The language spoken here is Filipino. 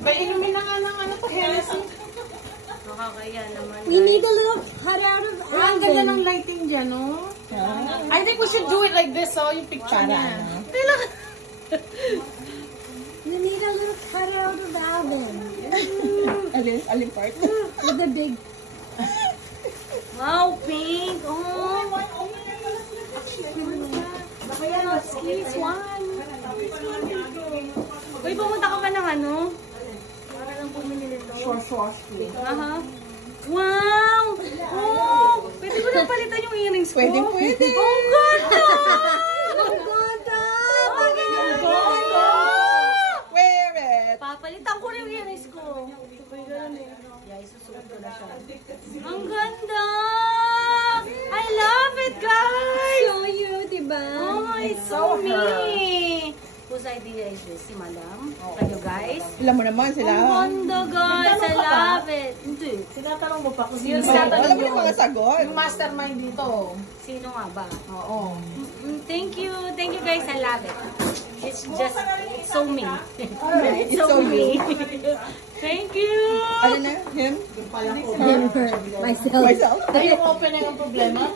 May inumin na nga ng ano to, Hennessy. Nakakaya naman. We need a little cut out of Ang ganda Alvin. ng lighting dyan, no? I think we should do it like this, oh, yung picture Para niya. ano? We need a little cut out of Alvin. Alin part? With the big... Wow, pink. Oh. Squeeze one. Uy, pumunta ka pa ng ano? Para lang bumili nito. Short. Aha. Wow! Oh! Pwede ko na palitan yung earrings ko. Pwede. Oh, ganda! Ang ganda! Wear it! Papalitan ko na yung earrings ko. Yeah, isusuot ko na siya. Ang ganda! I love it, guys! So you, diba? Oh, it's so me! Whose idea is this? Si Madam? Kayo, guys? Alam mo naman sila. Ang ganda, guys! I love it! Hindi. Tinatanong mo pa kung Sino sino sa- Alam mo yung mga sagot. yung mastermind dito. Sino nga ba? Oo. Thank you. Thank you, guys. I love it. It's just, it's so me. It's so me. Thank you! Ano na? Him? Myself. Myself? Ay, yung open na yung problema.